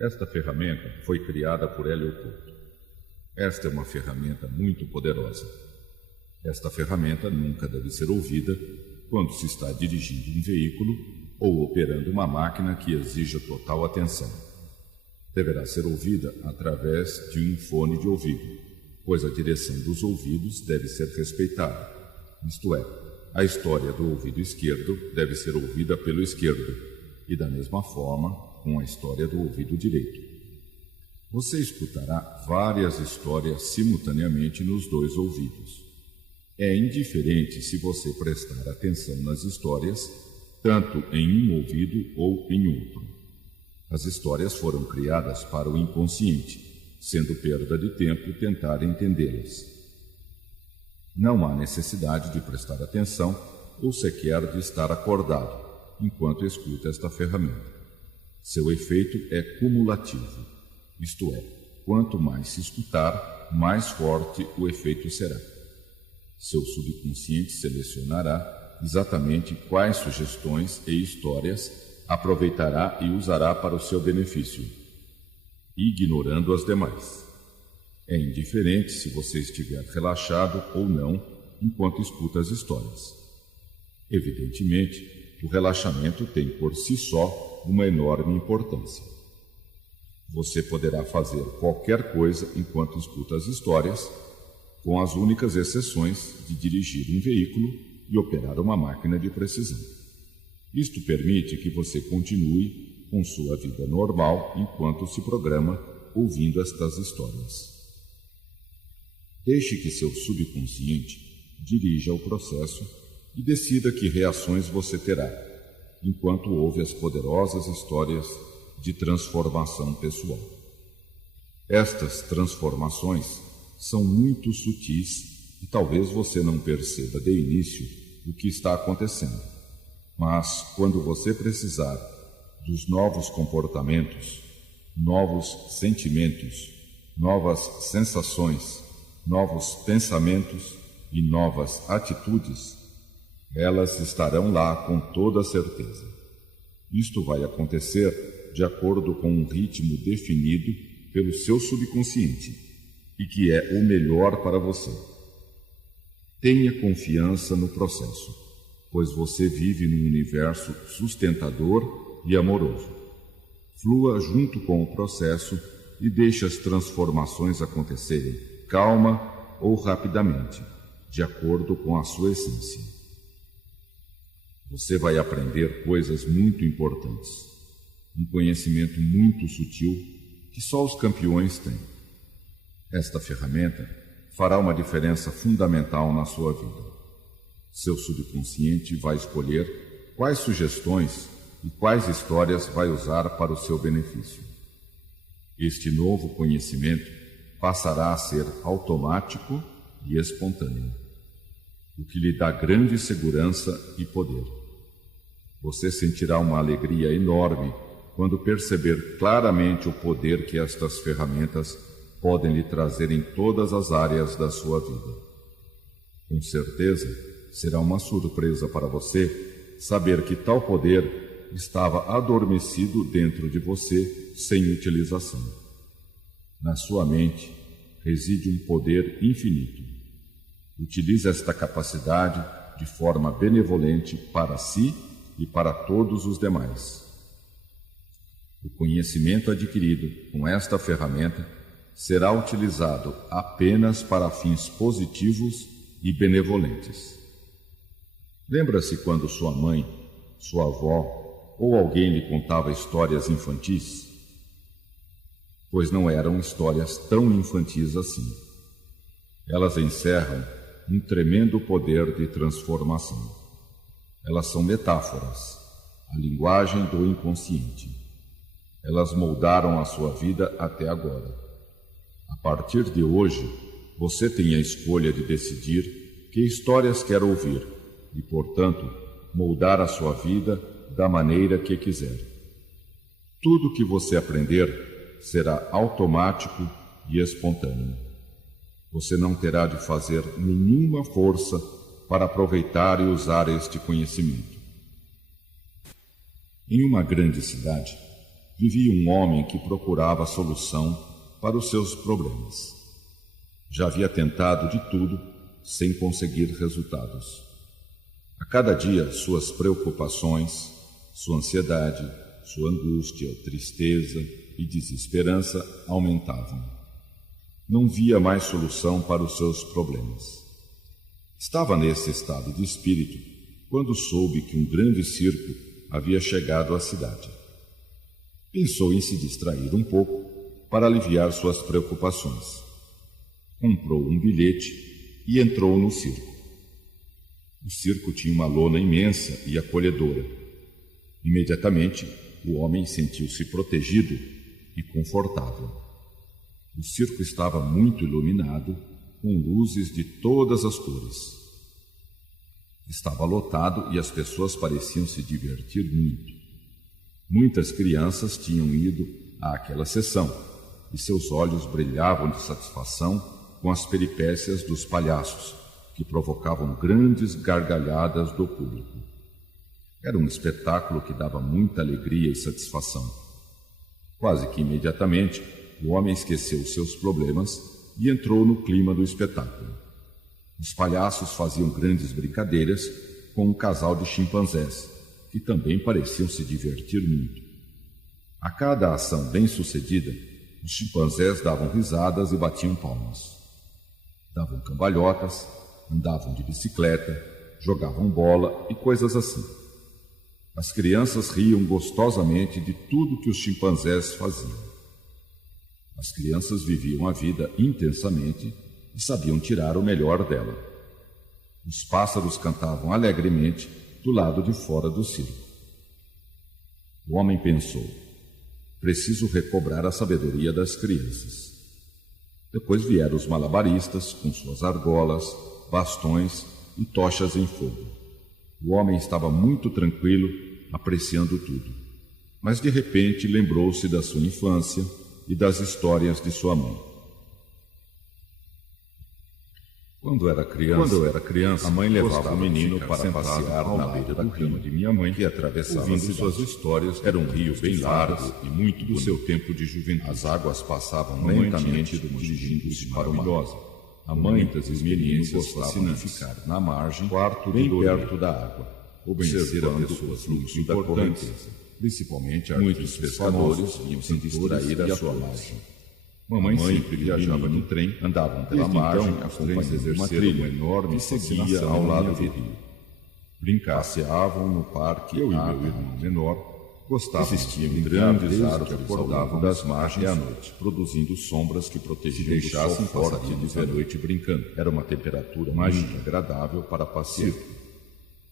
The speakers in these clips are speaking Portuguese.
Esta ferramenta foi criada por Hélio Couto. Esta é uma ferramenta muito poderosa. Esta ferramenta nunca deve ser ouvida quando se está dirigindo um veículo ou operando uma máquina que exija total atenção. Deverá ser ouvida através de um fone de ouvido, pois a direção dos ouvidos deve ser respeitada. Isto é, a história do ouvido esquerdo deve ser ouvida pelo esquerdo, e da mesma forma com a história do ouvido direito. Você escutará várias histórias simultaneamente nos dois ouvidos. É indiferente se você prestar atenção nas histórias, tanto em um ouvido ou em outro. As histórias foram criadas para o inconsciente, sendo perda de tempo tentar entendê-las. Não há necessidade de prestar atenção ou sequer de estar acordado enquanto escuta esta ferramenta. Seu efeito é cumulativo, isto é, quanto mais se escutar, mais forte o efeito será. Seu subconsciente selecionará exatamente quais sugestões e histórias aproveitará e usará para o seu benefício, ignorando as demais. É indiferente se você estiver relaxado ou não enquanto escuta as histórias. Evidentemente, o relaxamento tem por si só uma enorme importância. Você poderá fazer qualquer coisa enquanto escuta as histórias, com as únicas exceções de dirigir um veículo e operar uma máquina de precisão. Isto permite que você continue com sua vida normal enquanto se programa ouvindo estas histórias. Deixe que seu subconsciente dirija o processo e decida que reações você terá, enquanto ouve as poderosas histórias de transformação pessoal. Estas transformações são muito sutis e talvez você não perceba de início o que está acontecendo. Mas, quando você precisar dos novos comportamentos, novos sentimentos, novas sensações, novos pensamentos e novas atitudes, elas estarão lá com toda certeza. Isto vai acontecer de acordo com um ritmo definido pelo seu subconsciente e que é o melhor para você. Tenha confiança no processo, pois você vive num universo sustentador e amoroso. Flua junto com o processo e deixe as transformações acontecerem calma ou rapidamente, de acordo com a sua essência. Você vai aprender coisas muito importantes, um conhecimento muito sutil que só os campeões têm. Esta ferramenta fará uma diferença fundamental na sua vida. Seu subconsciente vai escolher quais sugestões e quais histórias vai usar para o seu benefício. Este novo conhecimento passará a ser automático e espontâneo, o que lhe dá grande segurança e poder. Você sentirá uma alegria enorme quando perceber claramente o poder que estas ferramentas podem lhe trazer em todas as áreas da sua vida. Com certeza, será uma surpresa para você saber que tal poder estava adormecido dentro de você sem utilização. Na sua mente reside um poder infinito. Utilize esta capacidade de forma benevolente para si e para todos os demais. O conhecimento adquirido com esta ferramenta será utilizado apenas para fins positivos e benevolentes. Lembra-se quando sua mãe, sua avó ou alguém lhe contava histórias infantis? Pois não eram histórias tão infantis assim. Elas encerram um tremendo poder de transformação. Elas são metáforas, a linguagem do inconsciente. Elas moldaram a sua vida até agora. A partir de hoje, você tem a escolha de decidir que histórias quer ouvir e, portanto, moldar a sua vida da maneira que quiser. Tudo que você aprender será automático e espontâneo. Você não terá de fazer nenhuma força para aproveitar e usar este conhecimento. Em uma grande cidade, vivia um homem que procurava solução para os seus problemas. Já havia tentado de tudo sem conseguir resultados. A cada dia, suas preocupações, sua ansiedade, sua angústia, tristeza e desesperança aumentavam. Não via mais solução para os seus problemas. Estava nesse estado de espírito quando soube que um grande circo havia chegado à cidade. Pensou em se distrair um pouco para aliviar suas preocupações. Comprou um bilhete e entrou no circo. O circo tinha uma lona imensa e acolhedora. Imediatamente, o homem sentiu-se protegido e confortável. O circo estava muito iluminado, com luzes de todas as cores. Estava lotado e as pessoas pareciam se divertir muito. Muitas crianças tinham ido àquela sessão e seus olhos brilhavam de satisfação com as peripécias dos palhaços, que provocavam grandes gargalhadas do público. Era um espetáculo que dava muita alegria e satisfação. Quase que imediatamente, o homem esqueceu seus problemas e entrou no clima do espetáculo. Os palhaços faziam grandes brincadeiras com um casal de chimpanzés, que também pareciam se divertir muito. A cada ação bem-sucedida, os chimpanzés davam risadas e batiam palmas. Davam cambalhotas, andavam de bicicleta, jogavam bola e coisas assim. As crianças riam gostosamente de tudo que os chimpanzés faziam. As crianças viviam a vida intensamente e sabiam tirar o melhor dela. Os pássaros cantavam alegremente do lado de fora do circo. O homem pensou: preciso recobrar a sabedoria das crianças. Depois vieram os malabaristas com suas argolas, bastões e tochas em fogo. O homem estava muito tranquilo, apreciando tudo. Mas de repente lembrou-se da sua infância e das histórias de sua mãe. Quando eu era criança, a mãe levava o menino para passear na beira da cama de minha mãe, que atravessava ouvindo suas histórias. Era um rio bem largo e muito do seu tempo de juventude. As águas passavam lentamente dirigindo-se para o mar. A mãe das experiências fascinantes de ficar na margem, bem perto da água, observando pessoas muito da correnteza. Principalmente muitos pescadores vinham se distrair à sua margem. Mamãe sempre viajava no trem, andavam pela margem, acompanhando uma trilha enorme que seguia ao lado do rio. Passeavam no parque. Eu e meu irmão menor gostavam. Existiam grandes árvores que acordavam das margens à noite, produzindo sombras que protegiam do sol forte de noite brincando. Era uma temperatura muito agradável para passear.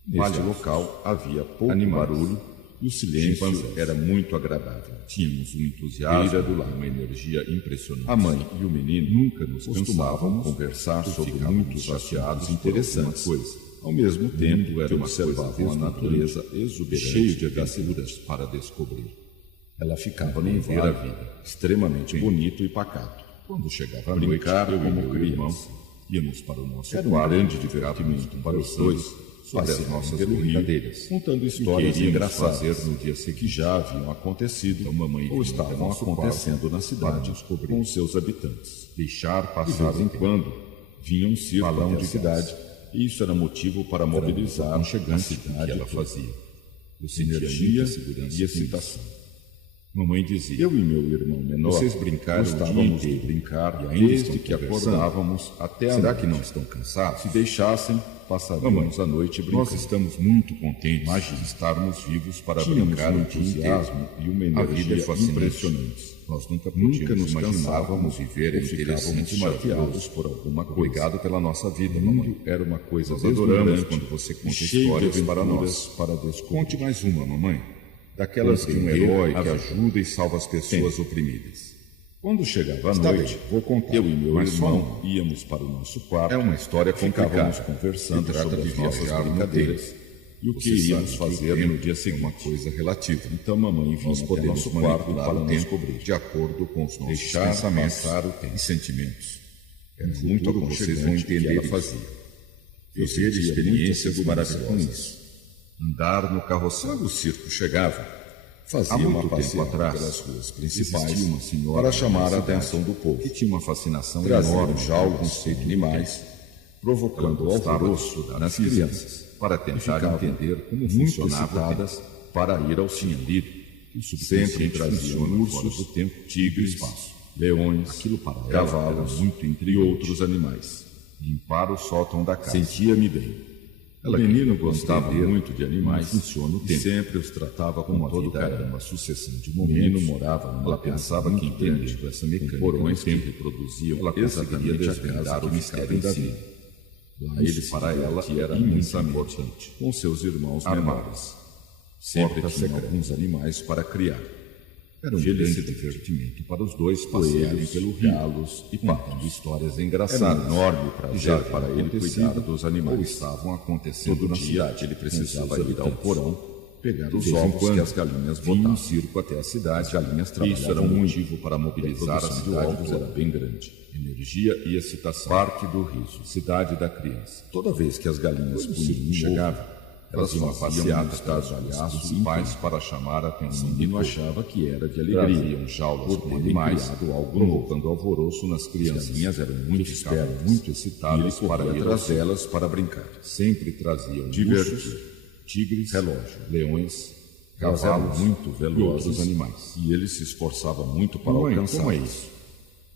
Neste local havia pouco barulho e o silêncio era muito agradável. Tínhamos um entusiasmo e uma energia impressionante. A mãe e o menino nunca nos costumavam conversar sobre muitos assuntos interessantes, ao mesmo tempo que observavam a natureza exuberante, cheio de aventuras para descobrir. Ela ficava num vale extremamente bonito e pacato. Quando chegava a noite, eu e meu irmão íamos para o nosso quarto. Era um grande divertimento para os dois sobre as nossas brincadeiras, contando histórias engraçadas no dia seguinte que já haviam acontecido ou estavam acontecendo na cidade com os seus habitantes. Deixar passar de vez em quando vinha um circo de cidade, e isso era motivo para mobilizar a cidade que ela fazia. Eu sentia energia, segurança e excitação. Mamãe dizia: eu e meu irmão menor, vocês brincaram, gostávamos de brincar, e ainda desde que acordávamos até a noite. Será que não estão cansados? Se deixassem, passaríamos a noite brincando. Nós estamos muito contentes de estarmos vivos para brincar, um entusiasmo e uma energia impressionantes. Nós nunca nos cansávamos viver e ficávamos maravilhados por alguma coisa. Obrigado pela nossa vida, mamãe. Era uma coisa adoramos quando você conta histórias para nós, para descobrir. Conte mais uma, mamãe. Daquelas de um herói que ajuda e salva as pessoas oprimidas. Quando chegava a noite, vou contar. Eu e meu irmão íamos para o nosso quarto. É uma história complicada. Ficávamos conversando sobre as nossas brincadeiras e o que iríamos fazer no dia seguinte. Uma coisa relativa. Então, mamãe, nós podemos manipular o tempo de acordo com os nossos pensamentos e sentimentos. É muito aconchegante vocês vão entender que ela fazia. Eu sei experiências maravilhosas. Andar no carrossel. Quando o circo chegava, fazia uma passeata pelas ruas principais para chamar a atenção do povo, que tinha uma fascinação trazendo enorme jaulas de animais, provocando alvoroço nas crianças, para tentar entender como funcionavam para ir ao cinema. sempre traziam ursos, do tempo, tigres, leões, cavalos, e outros animais. Limpar o sótão da casa. Sentia-me bem. O menino gostava muito de animais, funciona o e tempo. sempre os tratava como Como a a vida vida era era uma sucessão de O menino momentos. morava numa Ela casa pensava muito que entendendo grande, essa mecânica porões do que tempo reproduziam, ela ela conseguiria conseguiria desvendar desvendar o o mistério mistério da da vida. vida. Lá Ele, ele para ela, era era muito imensamente importante. com seus irmãos Armados. menores. Sempre Porta tinha secreta. alguns animais para criar. Era um Felicidade. grande divertimento para os dois passearem Coelhos, pelo rio, galos e contando patos. histórias Era um engraçadas. enorme que prazer já para havia ele acontecido cuidar dos animais ou estavam acontecendo todo na dia, cidade. Ele com precisava seus ir ao habitantes. porão, pegar De os vez em ovos quando, que as galinhas vinha botavam. um circo até a cidade. As galinhas Isso era trabalhavam um muito. motivo para mobilizar a produção de cidade ovos toda. era bem grande. Energia e excitação. Parque do Riso, cidade da criança. Toda vez que as galinhas Quando o punham circo um chegava, ovo, elas faziam faziam passeata uma pelas palhaços ruas principais então. para chamar a O atenção do menino povo. achava que era de alegria. Traziam jaulas por com terem animais, criado algo novo. provocando alvoroço nas crianças. As galinhas eram muito Ficavam espertas. muito E ele excitadas para corria ir atrás atrás delas delas para brincar. Sempre traziam Divertir. ursos, tigres, Relógio. leões, Elas eram cavalos muito e velozes outros animais. e ele se esforçava muito para Como é alcançá-las. isso?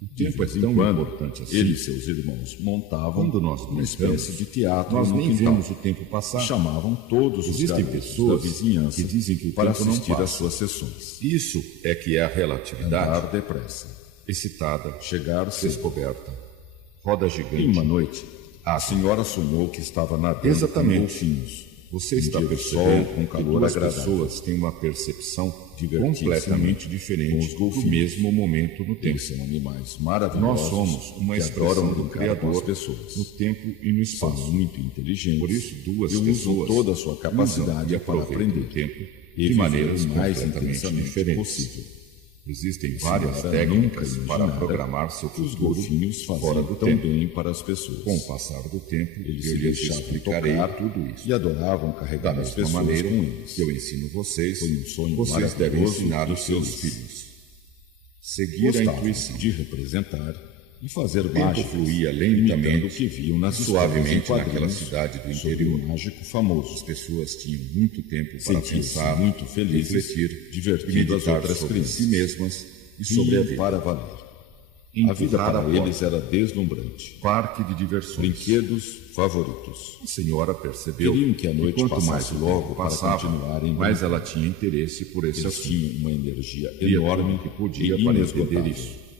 O tempo é De vez em tão quando, importante assim. ele e seus irmãos montavam Quando nós uma brincamos, espécie de teatro nós no nem quintal. vemos o tempo passar. Chamavam todos os Existem garotos pessoas da vizinhança que dizem que o para tempo não assistir passa. às suas sessões. Isso é que é a relatividade. Andar depressa, Excitada, chegar cedo. descoberta, roda gigante. Em uma noite, a senhora sonhou que estava nadando Exatamente. com golfinhos. Você está dia de percebendo sol, com que calor duas agradável. pessoas têm uma percepção Divertissem completamente com diferente os do golfinhos. mesmo momento no tempo. Eles são animais maravilhosos. Nós somos uma que expressão adoram do brincar com as Criador pessoas. no tempo e no São espaço. muito inteligentes. Por isso, duas e usam pessoas toda a sua usam capacidade e para aproveitam aprender o tempo e de maneiras viver o mais completamente intensamente diferentes. possível. Existem Senhora várias nunca técnicas para imaginara programar seu que os futuro golfinhos fora faziam do tão tempo. bem para as pessoas. Com o passar do tempo, Eles eu se lhes deixavam explicarei tocar tudo isso. e adoravam carregar Da as mesma pessoas maneira com eles. que eu ensino vocês, Foi um sonho vocês devem maravilhoso ensinar e os seus feliz. filhos. Seguir a Gostavam intuição. de representar e fazer O tempo mágicas, fluía imitando lentamente o que viam nas suavemente histórias em naquela quadrinhos cidade do sobre interior. um mágico famoso. As pessoas tinham muito tempo para Sentiam-se pensar, muito felizes, refletir, divertindo e as meditar outras sobre crianças si mesmas e sobre a vida. para valer. A vida Entrar para a eles bordo. era deslumbrante. Parque de diversões. Brinquedos favoritos. A senhora percebeu Queriam que a noite quanto mais passasse logo logo para passava, continuarem mais brincando. ela tinha interesse por esse Eles assunto. tinham uma energia Enorme enorme que podia e para entender inesgotável. isso.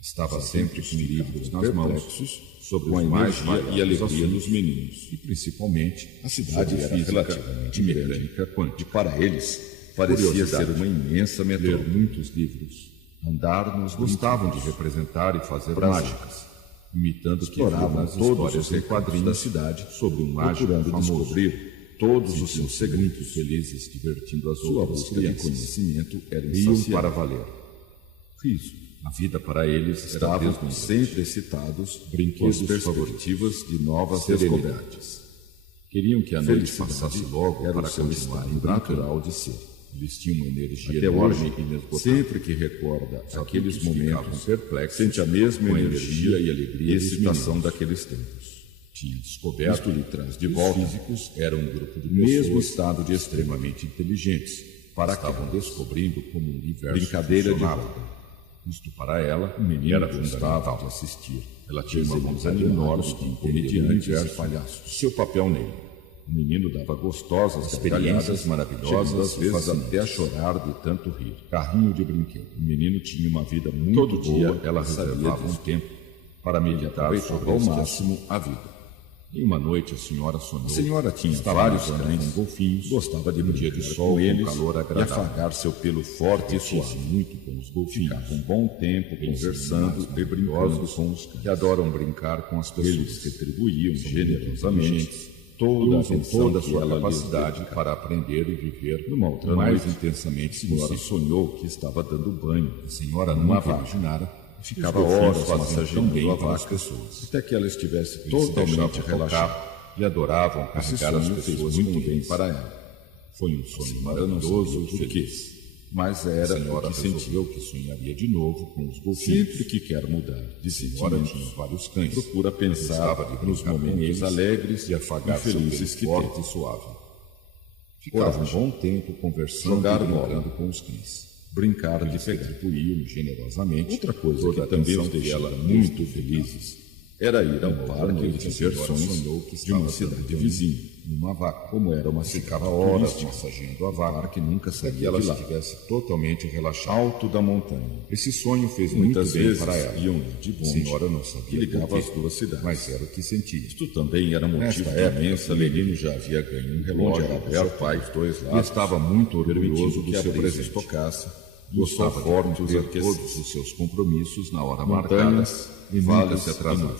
Estava Sempre sempre com livros nas perplexos mãos sobre com a os mais energia e variados alegria assuntos, dos meninos. e principalmente A cidade sobre era física relativamente e grande. mecânica quântica. E para eles, parecia Curiosidade. ser uma imensa Ler metrópole. muitos livros, andar nos gostavam de representar e fazer Prazer. mágicas, imitando o que Exploravam viam nas todos histórias os em recantos quadrinhos da cidade, sobre um mágico procurando famoso. descobrir todos os Sentiam-se seus segredos. muito felizes, divertindo as Sua outras busca de crianças. conhecimento era Riam insaciável. para valer. Riso. A vida para eles era Estavam deslumbrante. sempre excitados com as Brinquedos perspectivas de novas serenidade. descobertas. Queriam que a noite Felicidade passasse logo era para o seu continuarem estado brincando. natural de ser. Eles tinham uma energia Até enorme hoje, e inesgotável. sempre que recorda Só que aqueles muitos ficavam momentos, perplexos sente a mesma com a energia e alegria e dos excitação meninos. daqueles tempos. Tinha descoberto Isto lhe traz de que volta os físicos eram um grupo de o mesmo pessoas estado de extremamente inteligentes, para estavam aquelas. descobrindo como o universo Brincadeira de funcionava. roda. Isto para ela, O menino era gostava fundamental. de assistir. Ela tinha uma Desenhos vontade animados enorme com de entender o comediantes universo e palhaços. seu papel nele. O menino dava gostosas Experiências gargalhadas, maravilhosas, chegando às e vezes fascinantes. até a chorar de tanto rir. Carrinho de brinquedo. O menino tinha uma vida muito Todo boa, dia ela sabia reservava um disso. tempo para meditar Aproveitava sobre ao este máximo a vida. Em uma noite a senhora sonhou. A senhora tinha estava vários nadando cães, com golfinhos, gostava de um dia brincar de sol com com eles calor e agradável. afagar seu pelo forte e Sentia-se suave. muito com os golfinhos. Ficava um bom tempo Eles conversando são e brincando maravilhosos, com os cães. que adoram brincar com as pessoas. Eles retribuíam São generosamente inteligentes, toda a usam atenção toda a que sua ela lhes capacidade dedicava. para aprender e viver Numa outra o mais noite, intensamente A senhora possível. sonhou que estava dando banho. A senhora numa nunca vaca. imaginara Ficava que os golfinhos horas faziam tão massageando bem a aquelas vaca, pessoas. até que ela estivesse Eles se totalmente deixavam relaxada. tocar e adoravam Esse carregar as sonho fez pessoas muito com bem eles. para ela. Foi um sonho Senhora não maravilhoso sabia e por quê. feliz. mas era o que sentiu que sonharia de novo com os golfinhos. Sempre que quer mudar de sentimento, tinha vários cães. Procura pensar nos momentos alegres e afagar felizes que forte e suave. Ficava um bom tempo conversando e brincando com os cães. Brincar de pegar puíam generosamente. Outra coisa que também os deixava muito felizes era ir ao parque de diversões de uma cidade vizinha, numa vaca. Como era uma cidade, ficava horas massageando a vaca, que nunca saía que ela estivesse totalmente relaxada. Alto da montanha. Esse sonho fez muitas vezes para ela. Iam de bonde. A senhora não sabia que ligava as duas cidades, mas era o que sentia. Isto também era motivo de imensa alegria. Já havia ganho um relógio para o pai, os dois lados, e estava muito orgulhoso do seu presente. Tocasse. Gostava forte de ter todos os seus compromissos na hora marcada e nunca se atrasava.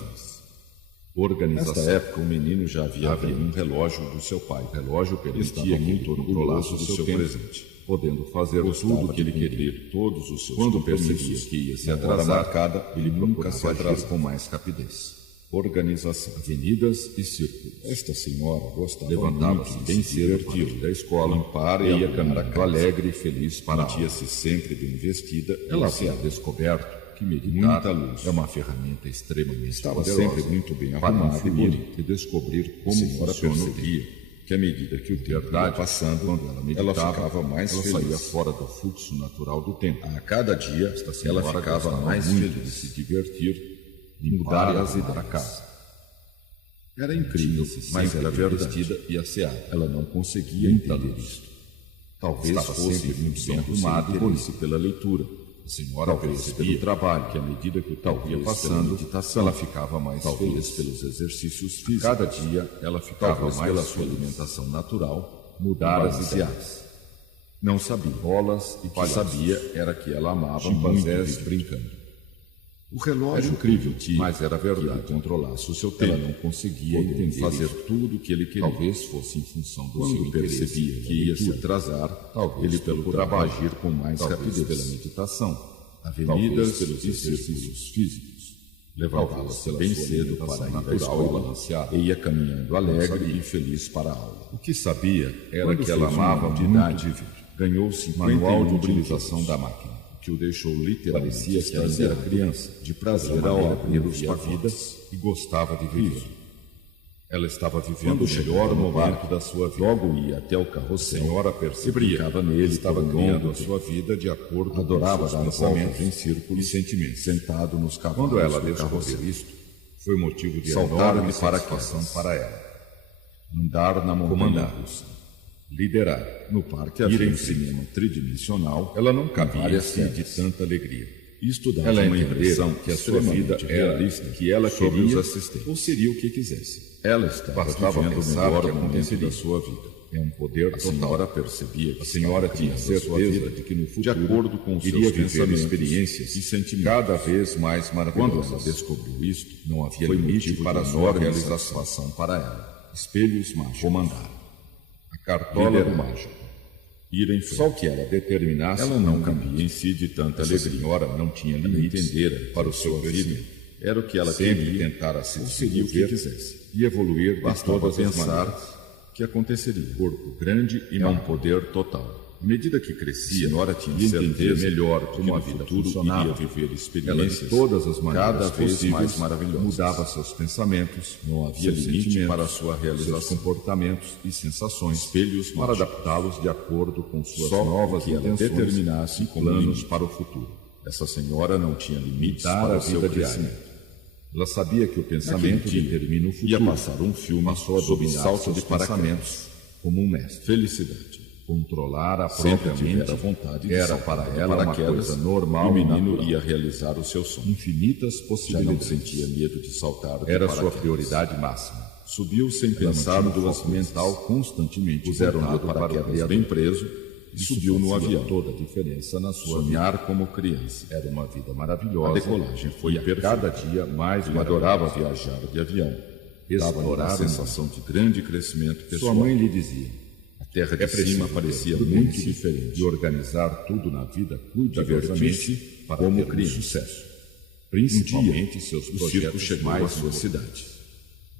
Organização. Nesta época, o menino já havia um relógio do seu pai. O relógio permitia muito orgulhoso do seu presente, podendo fazer tudo o que ele queria, todos os seus quando percebia que ia se atrasar marcada, ele nunca se atrasava com mais rapidez. Organização. Avenidas e círculos. Esta senhora gostava levantava-se bem cedo para ir da escola, limpar e ia caminhando alegre e feliz para sentia-se sempre bem vestida. Ela havia descoberto que meditar é uma ferramenta extremamente estava sempre muito bem arrumada e bonita, e descobrir como funciona o dia, que à medida que o tempo ia passando, quando ela meditava, ela ficava mais feliz. Saía fora do fluxo natural do tempo. A cada dia, ela ficava mais feliz de se divertir e mudar as ideias da casa. Era incrível, mas era vestida e asseada. Ela não conseguia entender isto. Talvez fosse muito bem arrumada e bonita pela leitura. A senhora percebia pelo trabalho, que à medida que o tempo ia passando, ela ficava mais feliz pelos exercícios físicos. Cada dia ela ficava mais pela sua alimentação natural, mudar as ideias. Não sabia bolas e que sabia era que ela amava chimpanzés brincando. O relógio era incrível, mas era verdade. Que controlasse o seu tempo. Ela não conseguia fazer tudo o que ele queria. Talvez fosse em função do seu interesse. Percebia que ia se atrasar, talvez ele procurava agir com mais rapidez pela meditação, avenidas pelos exercícios físicos. Levava-se bem cedo para ir à escola e ia caminhando alegre e feliz para a aula. O que sabia era que ela amava muito viver. Ganhou 50 manual de utilização da máquina, que o deixou literalmente parecia que ainda era criança, de prazer ao abrir a vida e gostava de viver. Ela estava vivendo o melhor momento da sua vida. Logo ia até o carrossel, a senhora percebia nele, estava criando a sua vida de acordo com seus pensamentos em círculos e sentimentos. Sentado nos cavalos. Quando ela descobriu isto, foi motivo de enorme satisfação para ela. Andar na montanha russa. Liderar no parque, ir em cinema tridimensional, ela não cabia-se de tanta alegria. Isto dava uma impressão que a sua vida era realista, que ela queria os assistentes, ou seria o que quisesse. Ela estava vivendo o melhor momento da sua vida. É um poder total. A senhora percebia que a senhora tinha certeza de que no futuro, de acordo com os iria viver experiências e sentimentos cada vez mais maravilhosas. Quando ela descobriu isto, não havia limite para a sua realização para ela. Espelhos mágicos. Comandar. A cartola do mágico. Ir em frente. Só que ela determinasse, ela não cabia em si de tanta alegria. A senhora não tinha limite entendera para o seu crescimento. Era o que ela queria, tentar seguir o que quisesse. E evoluir, bastava pensar que aconteceria. Corpo grande e um poder total. À medida que crescia, a senhora tinha certeza melhor como a vida funcionava, iria viver experiências todas as maneiras cada vez mais maravilhosas. Mudava seus pensamentos, não havia limite para a sua realização, seus comportamentos e sensações, espelhos para adaptá-los de acordo com suas novas intenções, determinasse planos para o futuro. Essa senhora não tinha limites para o seu crescimento. Ela sabia que o pensamento determina o futuro. Ia passar um filme sob salto de pensamentos como um mestre. Felicidade. Controlar a própria mente, a vontade era para ela uma coisa normal. O menino ia realizar o seu sonho. Infinitas possibilidades. Já não sentia medo de saltar. Era sua prioridade máxima. Subiu sem pensar no foco mental constantemente. Puseram no paraquedas bem preso e subiu no avião. Toda a diferença na sua sonhar como criança. Era uma vida maravilhosa. A decolagem foi perfeita. Cada dia mais adorava viajar de avião. Explorar a sensação de grande crescimento pessoal. Sua mãe lhe dizia: a terra de cima parecia muito diferente, e organizar tudo na vida cuidadosamente para como ter sucesso. Principalmente seus projetos chegou à sua cidade.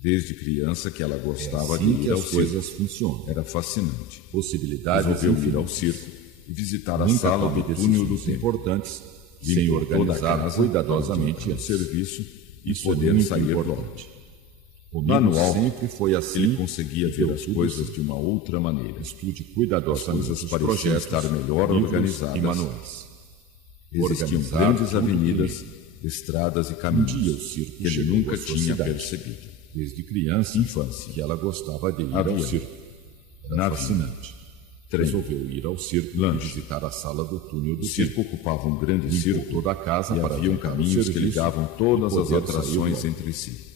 Desde criança que ela gostava de ir as coisas funcionam. Era fascinante. Possibilidade de vir ao circo e visitar a sala do túnel dos importantes, sem organizar cuidadosamente o serviço e poder sair do lote. O manual sempre foi assim. Ele conseguia ver as coisas de uma outra maneira. Estude cuidadosamente os projetos, estar melhor organizados e manuais. Existiam grandes avenidas, estradas e caminhos que ele nunca tinha percebido. Desde criança e infância, que ela gostava de ir ao circo. Era fascinante. Resolveu ir ao circo e visitar a sala do túnel do circo. Ocupava um grande circo toda a casa, para haviam caminhos que ligavam todas as atrações entre si.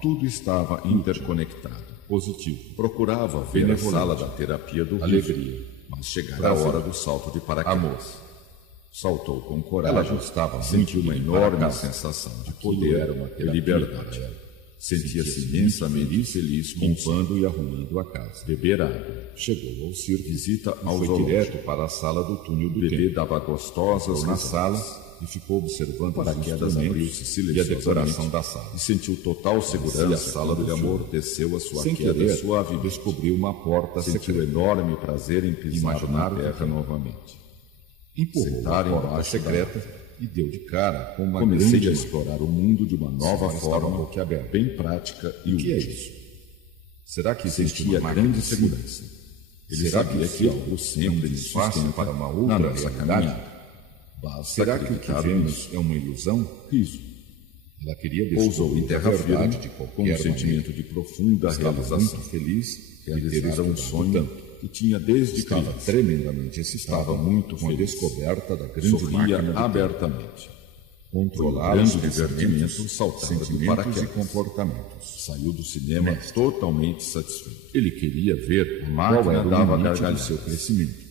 Tudo estava interconectado. Positivo. Procurava ver a sala da terapia do alegria, mas chegara a hora do salto de paraquedas. Saltou com coragem. Ela gostava, sentiu uma enorme sensação de poder e liberdade. Sentia-se imensamente feliz, limpando e arrumando a casa. Beber água. Chegou ao circo, visita ao foi direto para a sala do túnel do bebê, dava gostosas na sala e ficou observando paraquedas abriu-se e a decoração da sala. E sentiu total segurança. A sala do amor desceu a sua queda suave e descobriu uma porta. Sentiu enorme prazer em pisar na terra novamente. Empurrou a porta secreta e deu de cara com uma Comecei a explorar o mundo de uma nova forma, bem prática e útil. É isso? Será que existia grande segurança? Ele sabia que algo sempre lhe fácil para uma outra realidade. Será que o que vemos é uma ilusão? Riso. Ela queria descobrir a verdade de qualquer com um sentimento de profunda realização. Muito feliz de ter um sonho que tinha desde criança. Tremendamente excitava muito com a descoberta da grande máquina abertamente. Controlava os divertimentos, saltando de paraquedas e comportamentos. Saiu do cinema totalmente satisfeito. Ele queria ver a máquina dava gargalho seu crescimento.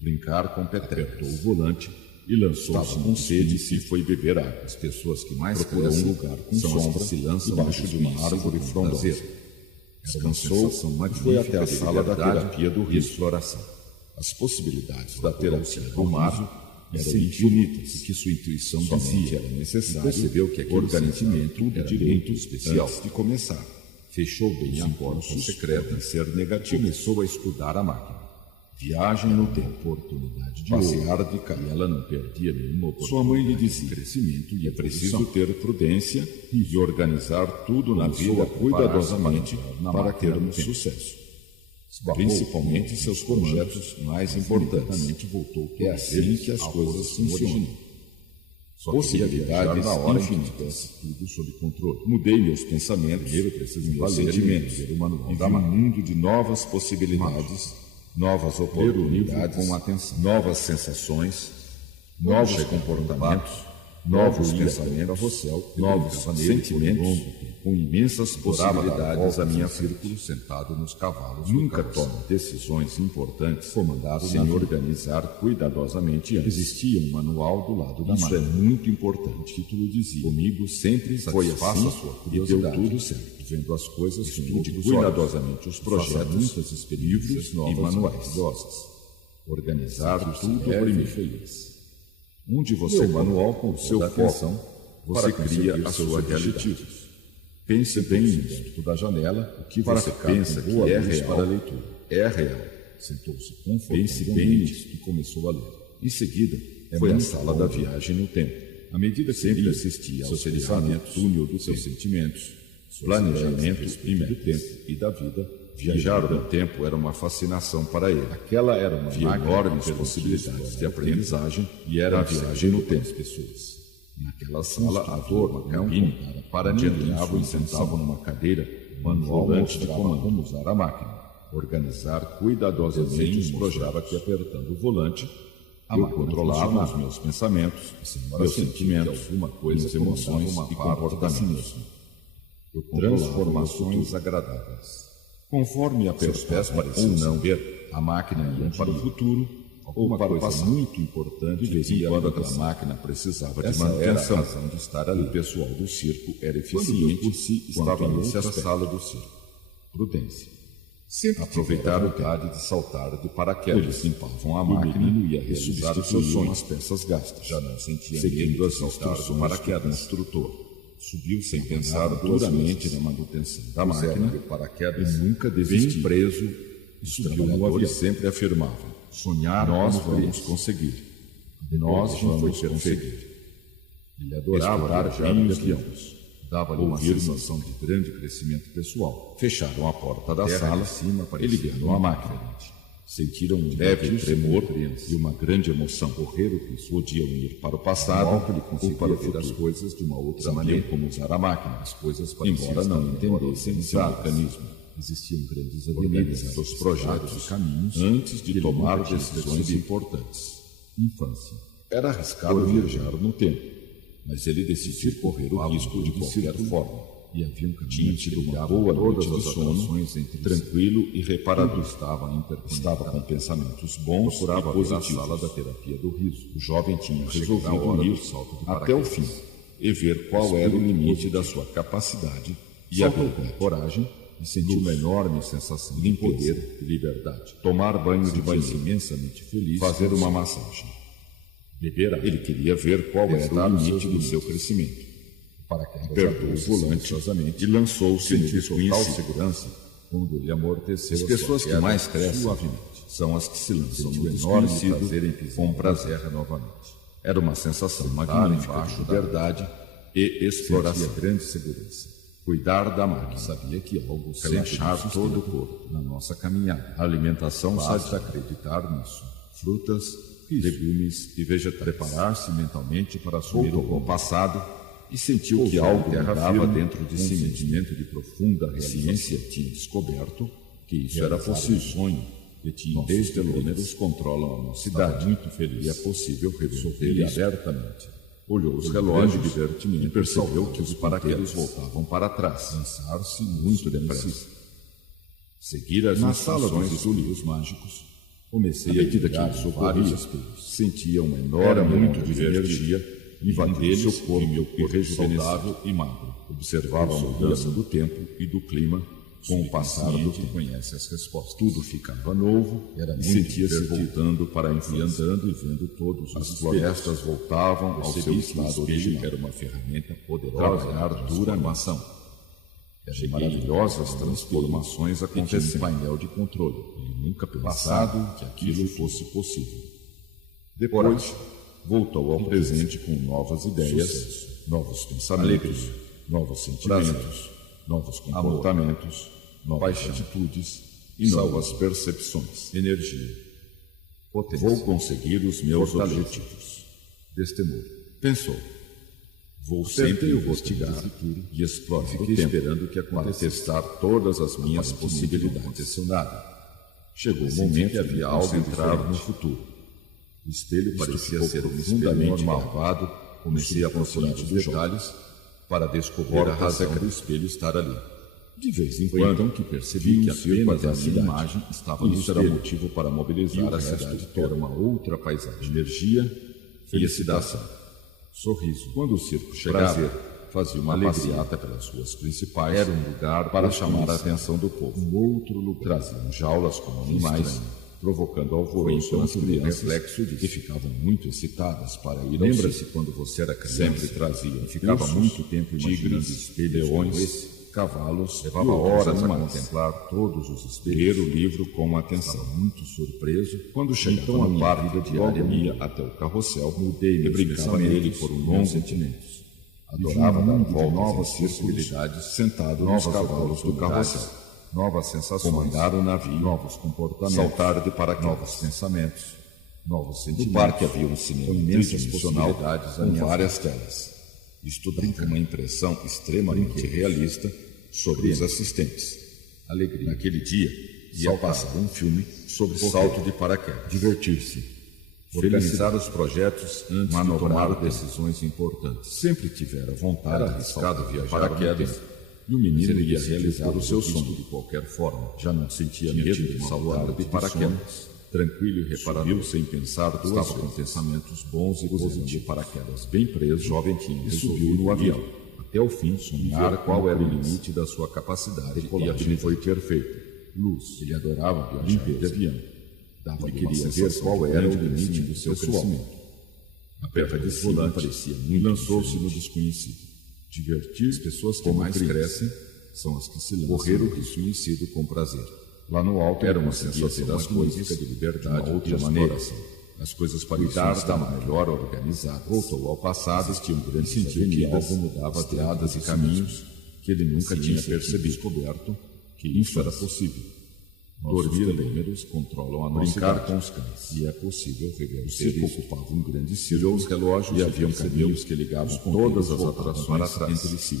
Brincar com petrecas. Apertou o volante e lançou-se com sede e foi beber água. As pessoas que mais procuram um lugar com sombra se lançam debaixo de uma árvore frondosa. Descansou e foi até a sala da terapia do riso. Exploração. As possibilidades da terapia do mar eram infinitas, e que sua intuição dizia era necessário. Percebeu que aquele organizamento era direito especial antes de começar. Fechou bem a porta secreta e ser negativo. Começou a estudar a máquina. Viagem no tempo, oportunidade de passear de carro. E ela não perdia nenhuma oportunidade. Sua mãe lhe dizia: crescimento e é preciso ter prudência e organizar tudo na vida cuidadosamente para termos sucesso. Principalmente seus projetos mais importantes. É assim que as coisas funcionam. Possibilidades infinitas, tudo sob controle. Mudei meus pensamentos, meus sentimentos, e vi um mundo de novas possibilidades, novas oportunidades, com atenção, novas sensações, novos comportamentos, novos pensamentos, novos sentimentos, com imensas possibilidades a minha círculo sentado nos cavalos. Nunca tome decisões importantes comandado sem organizar cuidadosamente antes. Existia um manual do lado da máquina. Isso é muito importante. Que tudo dizia. Comigo sempre foi assim e deu tudo certo. Vendo as coisas, estude cuidadosamente os projetos, muitas experiências novas e manuais. Organizar tudo primeiro. Feliz. Onde você manual com o seu foco, você cria a sua realidade. Pense bem nisso da janela, o que você pensa que é real para a leitura. É real. Sentou-se confortavelmente. Pense bem nisso e começou a ler. Em seguida, foi à sala da viagem no tempo. À medida que ele assistia ao seriado túnel dos seus sentimentos, planejamento e do tempo e da vida, viajar no tempo era uma fascinação para ele. Aquela era uma enormes possibilidades de aprendizagem e era a viagem no tempo. Pessoas. Naquela sala, a dor, uma cabine, para onde entravam e sentavam numa cadeira, manual antes de como usar a máquina. Organizar cuidadosamente os projetos que, apertando o volante, eu controlava os meus pensamentos, meus sentimentos, minhas emoções e comportamentos. Transformações agradáveis. Conforme a perspeção ou não ver, a máquina ia para o futuro ou para o passado. Muito importante, de vez em quando a máquina precisava de manutenção. Era a razão de estar ali. O pessoal do circo era eficiente por si, estava em outra sala do circo. Prudência. Sempre aproveitar o tarde de saltar de paraquedas. Eles limpavam a máquina e ia realizar os seus sonhos. As peças gastas. Já não sentia medo de saltar do paraquedas. Instrutor. Subiu sem pensar duramente na manutenção da máquina, paraquedas, e nunca desistiu. Bem preso, subiu no avião. Sempre afirmavam: sonhar nós como vamos feliz. conseguir. Nós vamos conseguir. Ele adorava viajar de avião. Dava-lhe uma sensação de grande crescimento pessoal. Fecharam a porta da Terra sala de cima e ligaram a máquina. Sentiram um leve tremor e uma grande emoção. Correr o risco. Podiam ir para o passado ou para o futuro. As coisas de uma outra Sabiam maneira. como usar a máquina, As coisas embora não entendessem seu mecanismo. Existiam grandes Organizar os projetos e caminhos antes de tomar nunca tinha decisões percebido. importantes. Infância. Era arriscado viajar no tempo, mas ele decidiu correr o risco de qualquer forma. E havia um Tinha caminho tido que uma ligava boa noite todas de as sono, atrações entre tranquilo e reparador. Estava Estava com pensamentos bons Procurava e ver a positivos. sala da terapia do riso. O jovem tinha Chegou a resolvido hora ir do salto de até o paraquedas. fim e ver qual era o limite da sua capacidade e Saltou com habilidade. coragem e sentiu uma enorme sensação de Limpeza. poder e liberdade. Tomar banho de Sentiu-se banho, imensamente feliz. fazer uma massagem. Beber água. Ele queria ver qual era Testar o os limite seus do seu limites. crescimento. Paraquedas Apertou o abriu-se volante silenciosamente e lançou-se no sentiu total desconhecido. segurança quando ele amorteceu As a pessoas sua que queda mais crescem suavemente. são as que se lançam Sentiu no enorme desconhecido prazer em pisar com na prazer. terra novamente. Era uma sensação Sentar magnífica embaixo de da liberdade e exploração. Sentia grande segurança. Cuidar da máquina, Sabia que algo relaxar sempre todo o nos corpo. na nossa caminhada. A alimentação Basta sadia, acreditar nisso. frutas, legumes e vegetais. Preparar-se mentalmente para assumir Voltou o ao passado e sentiu que Pousou algo em terra mudava firme, dentro de com si um mesmo. sentimento de profunda A realização. ciência tinha descoberto que isso era Realizar possível. um sonho que tinha Nossos desde telômeros controlam a nossa Estava idade muito feliz. e é possível resolver Sorri isso. abertamente. Olhou os Pelo relógios grande divertimento, e percebeu saltou que os os paraquedas ponteiros. voltavam para trás. Lançar-se Muito depressa. Seguir as Na sala dos instruções estudos mágicos, comecei À a medida que admirar ele vários socorria, espelhos. sentia uma Era enorme muito onda de divertido. energia Invadiu invadindo seu seu corpo corpo e rejuvenesceu. saudável e magro. Observava a Eu mudança sorria. do tempo e do clima com o passar do Subconsciente tempo. conhece as respostas. Tudo ficava novo Era e muito sentia-se divertido. voltando para a E infância. andando e vendo todos os As espelhos. florestas voltavam ao seu Percebi que o estado espelho original. era uma ferramenta poderosa. Trabalhar de duramente. transformação. De maravilhosas transformações Tinha um acontecendo. painel de controle. Ele nunca Passado pensava que aquilo fosse possível. Depois, voltou ao presente com novas ideias, Sucesso. novos pensamentos, Alegria. novos sentimentos, Prazer. novos Amor. comportamentos, novas Paixão. atitudes e Saúde. novas percepções. energia, potência, Vou conseguir os meus fortaleza, objetivos. destemor. Pensou. Vou Apertei sempre o botão investigar do futuro e explorar Fiquei o tempo esperando que para acontecesse. testar todas as minhas Aparentemente não possibilidades. aconteceu nada. Chegou o Senti momento que havia de algo concentrar no diferente. futuro. O espelho Isto parecia ficou ser um espelho profundamente normal. gravado. Comecei a procurar os detalhes para descobrir a razão secreta. do espelho estar ali. De vez em Foi quando, então que percebi que circo apenas até a a minha cidade. imagem estava no Isso era espelho. motivo para E mobilizar o a resto cidade era toda. uma outra paisagem. Energia e Felicidade. excitação. Sorriso. Quando o circo chegava, Prazer. fazia uma Alegria. passeata pelas ruas principais. Era um lugar para chamar a desconhecido. atenção do povo. Um outro lugar. Traziam jaulas com animais, Estranho. provocando Foi alvoroço então nas que vi o crianças reflexo que disso. ficavam muito excitadas para ir ao Lembra-se circo. quando você era criança? Sempre traziam e ficava ursos, muito tempo imaginando tigres, espelhos como leões, esse? cavalos, Levava e outros horas a animais. contemplar todos os espelhos. Ler o livro com Estava atenção. muito surpreso. Quando chegava Então a no minha parque, vida logo diária ia mudou. até o carrossel Mudei e meus brincava pensamentos, nele por um meus longo sentimentos. Adorava Vivi um dar mundo de voltas novos em círculos, possibilidades, sentado nos novas cavalos do oportunidades, carrossel. novas sensações, Comandar o navio, novos comportamentos, saltar de paraquedas. novos pensamentos, novos No sentimentos. parque havia um cinema Com imensas tridimensional possibilidades à com minha várias telas. Isto dava uma impressão extremamente realista sobre os assistentes. Alegria. Naquele dia, ia Saltar. passar um filme sobre Correr. salto de paraquedas. Divertir-se. Organizar os projetos antes de Manobrar tomar o decisões importantes. Sempre tivera vontade Era de arriscado saltar viajar paraquedas. no tempo. E o menino Ele ia decidiu realizar pôr o seu risco sonho de qualquer forma. Já não sentia Tinha medo tido de uma saltar boa de noite de paraquedas. sono, tranquilo e reparador. Subiu sem pensar duas Estava com vezes. pensamentos bons e Usando positivos. paraquedas bem preso, jovem tinha E subiu subiu no avião. Até o fim, sonhar Ver qual era o criança. limite da sua capacidade. E E aquilo a foi perfeito. luz. Ele adorava viajar Limpeza. de avião. Dava-lhe Ele uma queria ver sensação qual de era o grande limite crescimento do seu pessoal. crescimento. A terra de cima cima parecia parecia muito muito lançou-se diferente. no desconhecido. Divertir as pessoas que Como mais criança. crescem são as que se lançam Correr o no desconhecido com prazer. Lá no alto era uma sensação as coisas de liberdade de outra e maneira. As coisas pareciam estar melhor organizadas. Voltou ao passado e sentiu que algo mudava estradas e caminhos que ele nunca tinha percebido. Descoberto que isso era possível. Dormir telêmeros controlam a nossa brincar idade, com os cães. e é possível reverter O circo isso. ocupava um grande Olhou círculo os relógios e haviam percebeu caminhos que ligavam os todas as voltavam atrações para trás. entre si.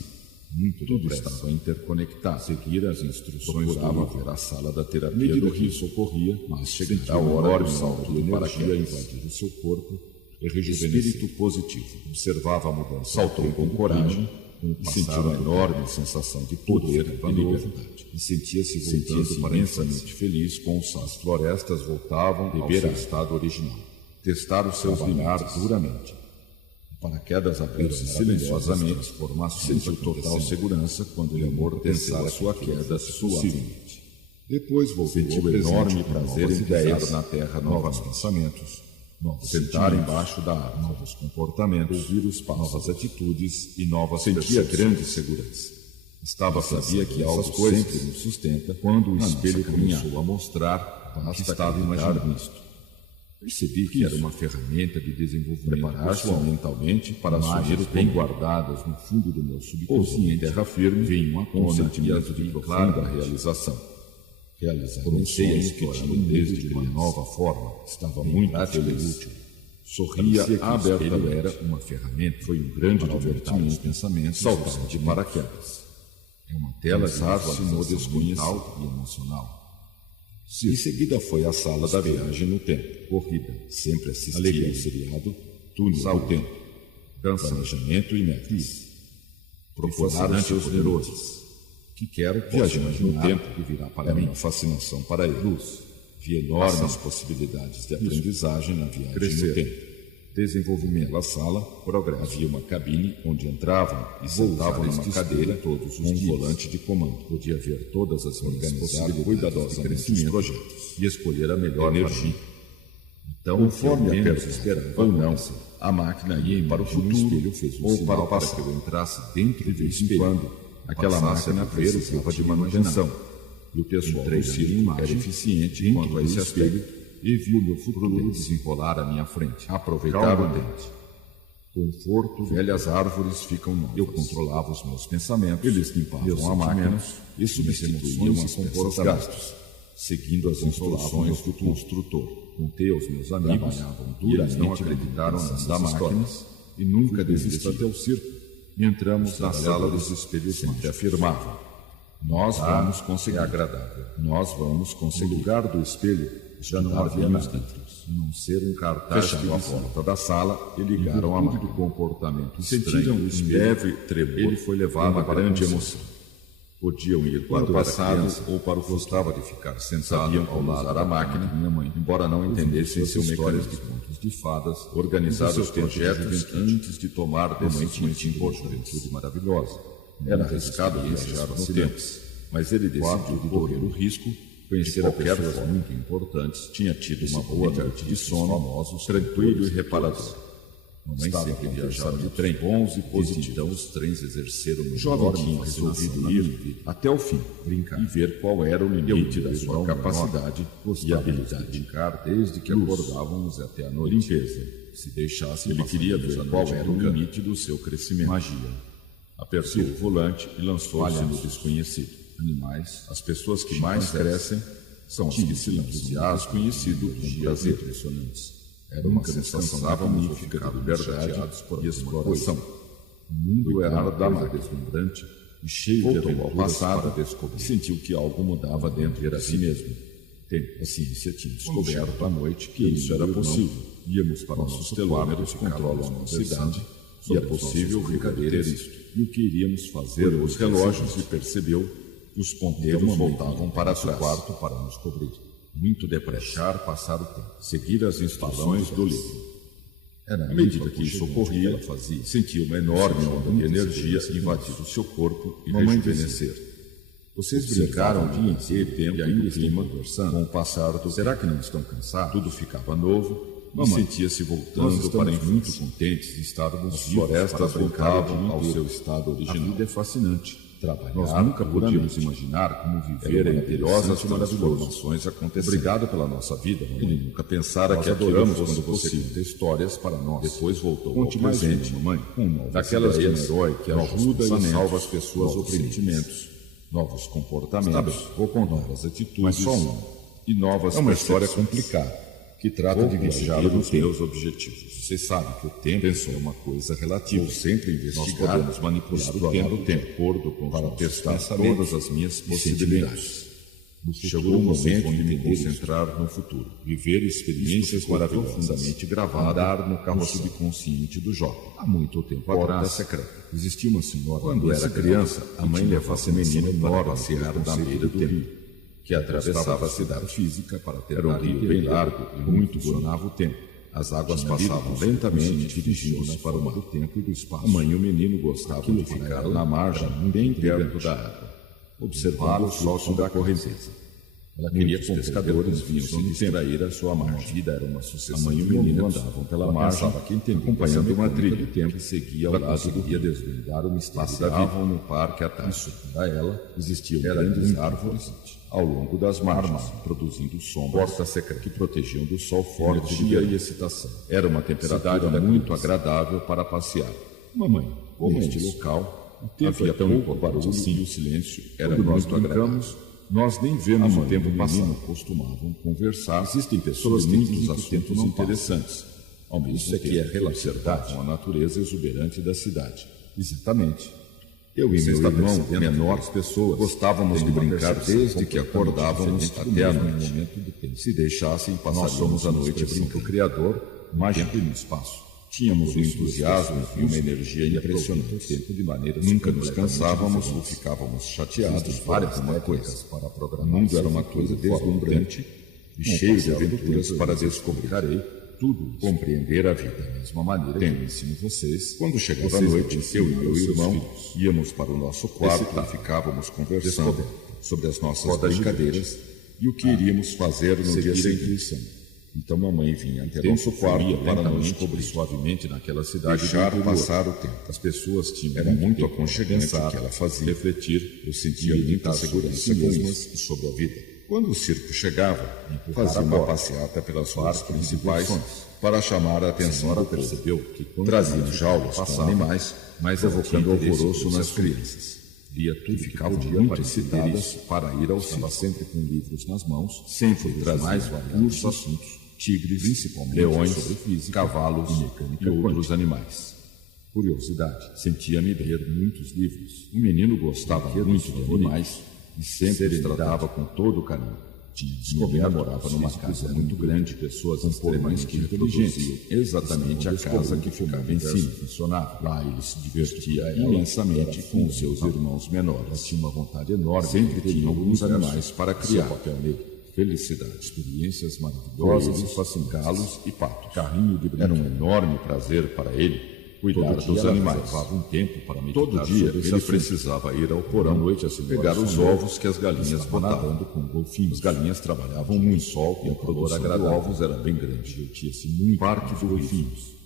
Muito Tudo depressa. estava interconectado. Seguir as instruções Procurava do ver a sala da terapia medida do que rio. isso ocorria, Mas sentiu chegará a um hora enorme do salto salto de de paraquedas. energia invadir o seu corpo e rejuvenescer. Espírito positivo. Observava a mudança. Saltou do com tempo coragem e e sentiu uma enorme sensação de poder e liberdade. E sentia-se Sentia-se voltando para a imensamente infância. feliz com o salto. As florestas voltavam ao Beber seu água. estado original. Testar os seus Trabalhar limites. duramente. O paraquedas abriu-se Eram silenciosamente. transformações Sentiu total acontecendo. segurança quando ele amortecera a sua queda suavemente. Depois voltou Sentiu ao presente enorme com prazer novas em ideias, pisar na terra novos novamente. pensamentos, novos Sentar sentimentos, embaixo da árvore, novos comportamentos, ouvir os novas passos, atitudes e novas sentia percepções. grande segurança. Sabia que algo Essas coisas sempre nos sustenta quando o na espelho nossa caminhada. começou a mostrar o que Basta estava acreditar imaginando. nisto. Percebi que era uma ferramenta de desenvolvimento Preparar-se pessoal. mentalmente para assumir Imagens o bem comando. guardadas no fundo do meu Pousei em subconsciente terra firme, vinham à com um tona e sentimento as de vi profunda clara realização. realizar Comecei a sonhos que explorar tinha o mundo desde de uma criança. nova forma. Estava Bem muito prática e feliz. útil. Sorria Parecia que o abertamente. espelho era uma ferramenta. Foi um grande para aumentar os divertimento pensamentos, saltar os de sentimentos. paraquedas. É uma tela de Lançar-se no visualização desconhecido mental e emocional. Em seguida foi à sala da viagem no tempo. Corrida, Sempre assistia Alegria. ao seriado Túnel Saúde. do Tempo. dança, Planejamento e metas. procurar os Fascinante seus e poderosos. poderosos. Que quero Viajar no imaginar tempo que virá para Era mim. uma fascinação para ele. Luz, Via enormes ação, possibilidades de aprendizagem na viagem crescer, no tempo. desenvolvimento, Pela sala, progresso. havia uma cabine onde entravam e sentavam usar numa este cadeira espelho todos os com um dias. volante de comando. Podia ver todas as minhas Organizar possibilidades de cuidadosamente os crescimento projetos. e escolher a melhor Energia. para mim. Então, Conforme eu a menos perda esperava ou não, acontecer. A máquina ia para o Imagine um futuro espelho fez um ou sinal para o para passado. que eu entrasse dentro De do vez em espelho. quando, Aquela máquina precisava de manutenção. E o pessoal Entrei do na circo minha era imagem eficiente dentro quanto a do esse espelho aspecto. e vi o meu futuro desenrolar à minha frente. Aproveitar o dente. Conforto, velhas árvores ficam novas. Eu controlava os meus pensamentos, Eles limpavam meus a máquina sentimentos e substituíam emoções as com peças forças gastas, seguindo as instruções do construtor. Contei aos meus amigos Trabalhavam e eles não duramente acreditaram na nas manutenção da máquinas e nunca Fui desistiram. até o circo. E entramos na sala trabalhadores dos espelhos sempre mágicos. afirmavam: Nós vamos conseguir. é agradável. Nós vamos No conseguir. lugar do espelho, Já não havia havíamos nada. dentro. Não ser um cartaz Fecharam que a dizia, porta da sala e ligaram a em virtude máquina. do comportamento Sentiram estranho, o um espelho, leve tremor. Ele foi levado uma para grande a emoção. Podiam ir para Quando o era passado criança, ou para o futuro. Gostava de ficar sentado Sabiam ao como lado usar da a máquina máquina, de minha mãe, embora não entendessem suas seu histórias de mecanismos. contos de fadas, organizar Seu os tempo de projetos juventude. antes de tomar decisões importantes. Juventude maravilhosa. Era Muitas arriscado experiências viajar no fascinantes. tempo, mas ele decidiu de correr correr o risco, conhecer qualquer pessoas forma. muito importantes, tinha tido uma se boa noite divertir de com sono, famosos tranquilo e cantores e reparador. Mamãe Estava sempre com viajava de pensamentos trem, bons e positivos. Então os trens exerceram um jovem enorme tinha fascinação resolvido na minha ir vida. Até o fim, brincar e ver qual era o limite da sua capacidade e Gostava de habilidade. brincar desde que Luz. acordávamos até a noite. Limpeza. Se deixasse, Ele queria passarmos ver a qual noite era o brincando. limite do seu crescimento. Magia. Apertou o volante e lançou-se no Palhaços. desconhecido. Animais. As pessoas que Chimpanzés. mais crescem são as que se lançam no desconhecido com prazer. Impressionantes. Era uma sensação magnífica de liberdade e exploração. O mundo era Ricardo da da máquina deslumbrante e cheio de Voltou ao aventuras passado para descobrir. e sentiu que algo mudava dentro de si mesmo. Tempo. A ciência tinha Descoberto descoberto à noite que isso era possível. Íamos para Nossos nossos telômeros telômeros, controlam a nossa idade e é sobre possível nossos reverter poderes isto. E o que iríamos fazer Olhou os os relógios relógios e percebeu que os ponteiros Então, voltavam para trás. o quarto para nos cobrir. Muito depressa, passar o tempo. Seguir as instruções do livro. Era à medida que isso ocorria, ela fazia. Sentia uma enorme onda de energia invadir o seu corpo e Mamãe rejuvenescer. Vocês Observavam brincaram o dia inteiro tempo e ainda e estão clima conversando. com o passar do Será que não estão cansados? Tudo ficava novo e Mamãe, sentia-se nós voltando estamos para a muito muito contentes de estarmos As vivos florestas para brincar o voltavam dia ao inteiro. seu estado A original. vida é fascinante. trabalhar. Nós nunca podíamos imaginar como viver entre essas transformações acontecendo. Obrigado pela nossa vida, mamãe. Ele nunca pensara Nós que aquilo adoramos fosse quando você possível. conta histórias para nós. Depois voltou Conte ao mais presente, uma, mamãe, com novas daquelas de um ideias, herói que novos ajuda e pensamentos, salva as pessoas novos oprimidas. sentimentos, novos comportamentos, Está bem, vou contar. novas atitudes, Mas só uma. e novas É uma história percepções. complicada, que trata de viajar conseguir no os tempo. meus objetivos. Você sabe que o tempo é uma coisa relativa. Vou sempre Nós investigar, podemos manipular o tempo de acordo com para os testar nossos todas todas as minhas possibilidades. Chegou o momento de me concentrar no futuro, viver experiências maravilhosas, profundamente gravadas, andar no carro subconsciente do jovem. Há muito tempo atrás, existia uma senhora. Quando era criança, a mãe levava a menina para passear na beira do rio, que atravessava a cidade física para ter um rio bem largo e muito funcionava o tempo. As águas passavam lentamente, dirigindo-se para o mar do tempo e do espaço. A mãe e o menino gostavam de ficar na margem, bem perto da água, observando o fluxo da correnteza. Ela queria que os pescadores vinham se distrair à sua margem. A vida era uma sucessão. A mãe e o menino andavam pela margem, acompanhando uma trilha. O tempo seguia ao lado do rio, desvendar o mistério da vida. Passavam no parque à tarde. Para ela, existiam grandes árvores ao longo das margens, produzindo sombras que protegiam do sol forte, energia e excitação. Era uma temperatura muito agradável para passear. Mamãe, neste local, o tempo havia pouco barulho e o silêncio era muito agradável. Nós nem vemos o tempo passando. Costumavam conversar. Existem pessoas que têm muitos assuntos interessantes. Ao mesmo tempo, que é relacionado com a natureza exuberante da cidade. Exatamente. Eu e meu irmão, menores pessoas, gostávamos de brincar desde que acordávamos até a noite. Se deixassem, passaríamos a noite brincando. O Criador, mágico e no espaço. Tínhamos um entusiasmo e uma energia impressionante. Nunca nos cansávamos ou ficávamos chateados várias coisas. O mundo era uma coisa deslumbrante e cheio de aventuras para descobrir. Tudo compreender a vida da mesma maneira. Tenho ensino vocês. Quando chegava a noite, eu e meu irmão íamos para o nosso quarto e ficávamos conversando sobre as nossas brincadeiras e o que iríamos fazer no dia seguinte. Então mamãe vinha até nosso quarto para nos cobrir suavemente naquela cidade, deixar passar o tempo. As pessoas tinham era muito aconchegante que ela fazia refletir. Eu sentia muita segurança mesmas e sobre a vida. Quando o circo chegava, fazia uma passeata pelas ruas principais para chamar a atenção do povo. Que traziam jaulas com animais, mas evocando alvoroço nas crianças. Lia tudo, ficavam muito excitadas para ir ao circo. Sempre com livros nas mãos, sempre trazia mais variados assuntos, tigres, principalmente leões, sobre física, cavalos e outros animais. Curiosidade, sentia-me ler muitos livros. O menino gostava muito de animais e sempre os tratava com todo carinho. Minha morava numa casa muito grande, pessoas extremamente inteligentes, exatamente a casa que ficava em cima. Funcionava. Lá ele se divertia imensamente com os seus irmãos menores. Tinha uma vontade enorme, sempre tinha alguns animais para criar. Felicidade, experiências maravilhosas e fascinantes. Galos e patos. Carrinho de brinquedo. Era um enorme prazer para ele cuidar dos animais. Levava um tempo para meditar. Todo dia ele precisava ir ao porão à noite, pegar os ovos que as galinhas botavam com golfinhos. As galinhas trabalhavam muito, sol e a produção de ovos era bem grande. Divertia-se muito. Parque dos golfinhos.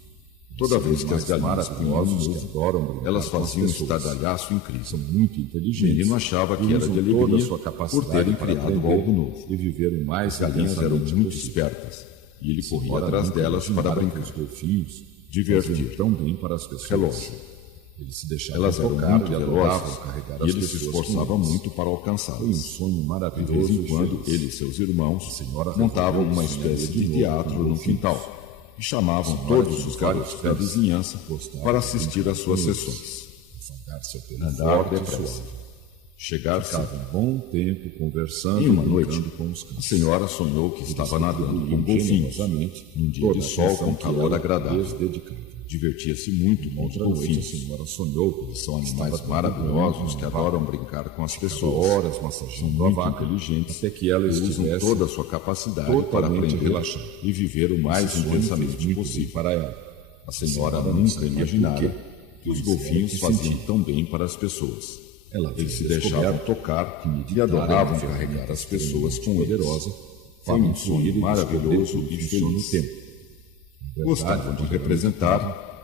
Toda vez que as galinhas maravilhosas que adoram, elas faziam um estardalhaço incrível. São muito inteligentes. O menino achava que era de alegria sua capacidade por terem criado algo novo e viveram mais. As galinhas eram muito espertas e ele corria atrás delas para brincar. Os golfinhos divertir tão bem para as pessoas. Relógio. Elas eram muito velozes e ele se esforçava muito para alcançá-las. Foi um sonho maravilhoso. De vez em quando, ele e seus irmãos montavam uma espécie de teatro no quintal e chamavam todos os garotos da vizinhança para assistir às suas sessões. Andar depressa. Chegar-se um bom tempo conversando e uma noite com os cães. A senhora sonhou que estava nadando com golfinhos num dia de sol com calor agradável. Divertia-se muito com os golfinhos. A senhora sonhou que eles são animais maravilhosos que adoram brincar com as pessoas. Horas massageando a vaca inteligente até que elas usam toda a sua capacidade para aprender, relaxar e viver o mais intensamente possível para ela. A senhora nunca imaginara que os golfinhos faziam tão bem para as pessoas. Eles se deixavam tocar e adoravam carregar as pessoas com poderosa. Foi um sonho maravilhoso e feliz. Gostavam de representar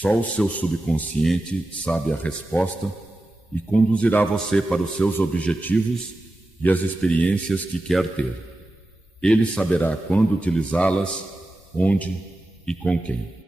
Só o seu subconsciente sabe a resposta e conduzirá você para os seus objetivos e as experiências que quer ter. Ele saberá quando utilizá-las, onde e com quem.